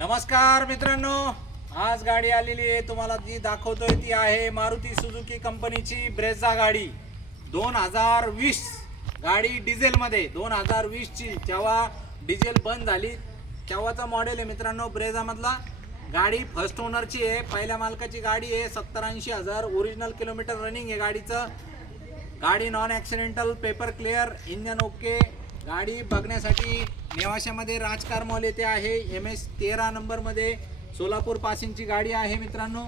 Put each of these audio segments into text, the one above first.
नमस्कार मित्रांनो, आज गाडी आलेली आहे. तुम्हाला जी दाखवतोय ती आहे मारुती सुझुकी कंपनीची ब्रेझा गाडी 2020. गाडी डिझेलमध्ये 2020 ची. जेव्हा डिझेल बंद झाली तेव्हाचा मॉडेल आहे मित्रांनो. ब्रेझा मधला गाडी फर्स्ट ओनरची आहे, पहिल्या मालकाची गाडी आहे. 70-80 हजार ओरिजिनल किलोमीटर रनिंग आहे गाडीचं. गाडी non accidental, paper clear, engine okay. गाडी बघण्यासाठी नेवाशामध्ये राजकार मॉल येथे आहे. MS 13 नंबरमध्ये सोलापूर पासिंगची गाडी आहे मित्रांनो.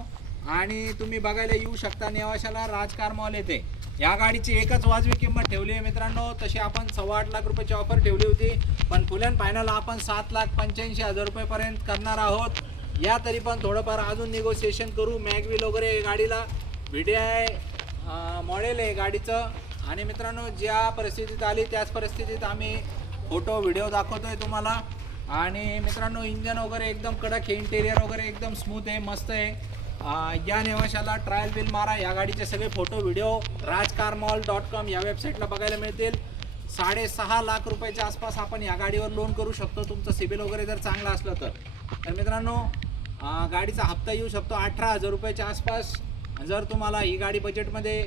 आणि तुम्ही बघायला येऊ शकता नेवाशाला राजकार मॉल येथे. या गाडीची एकच वाजवी किंमत ठेवली आहे मित्रांनो. तशी आपण 8.25 लाख रुपयाची ऑफर ठेवली होती, पण फुल अँड फायनल आपण 7,85,000 रुपयेपर्यंत करणार आहोत. या तरी पण थोडंफार अजून निगोशिएशन करू. मॅगविल वगैरे गाडीला VDI मॉडेल आहे गाडीचं. आणि मित्रांनो, ज्या परिस्थितीत आली त्याच परिस्थितीत आम्ही फोटो व्हिडिओ दाखवतोय तुम्हाला. आणि मित्रांनो, इंजन वगैरे एकदम कडक आहे, इंटेरियर वगैरे एकदम स्मूथ आहे, मस्त आहे. या नेवाशाला ट्रायल बिल मारा. या गाडीचे सगळे फोटो व्हिडिओ rajcarmall.com या वेबसाईटला बघायला मिळतील. 6.5 लाख रुपयाच्या आसपास आपण या गाडीवर लोन करू शकतो, तुमचं सिबिल वगैरे जर चांगलं असलं तर. तर मित्रांनो, गाडीचा हप्ता येऊ शकतो 18,000 रुपयाच्या आसपास. जर तुम्हाला ही गाडी बजेटमध्ये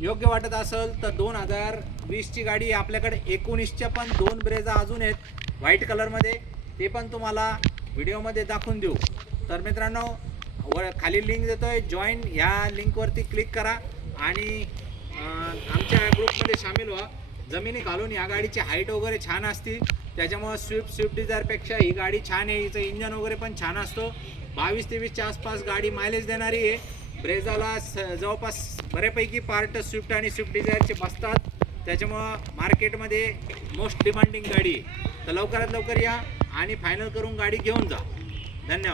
योग्य वाटत असेल तर 2020 ची गाडी आपल्याकडे. 19च्या पण 2 ब्रेझा अजून आहेत व्हाईट कलरमध्ये, ते पण तुम्हाला व्हिडिओमध्ये दाखवून देऊ. तर मित्रांनो, खाली लिंक देतोय, जॉईन ह्या लिंकवरती क्लिक करा आणि आमच्या ग्रुपमध्ये सामील व्हा. जमिनी घालून या गाडीची हाईट वगैरे छान असते, त्याच्यामुळे स्विफ्ट डिझायरपेक्षा ही गाडी छान आहे. हिचं इंजन वगैरे पण छान असतो. 22-23च्या आसपास गाडी मायलेज देणारी आहे. ब्रेझाला जवळपास बऱ्यापैकी पार्ट स्विफ्ट आणि स्विफ्ट डिझायरचे बसतात, त्याच्यामुळं मार्केटमध्ये मोस्ट डिमांडिंग गाडी आहे. तर लवकरात लवकर या आणि फायनल करून गाडी घेऊन जा. धन्यवाद.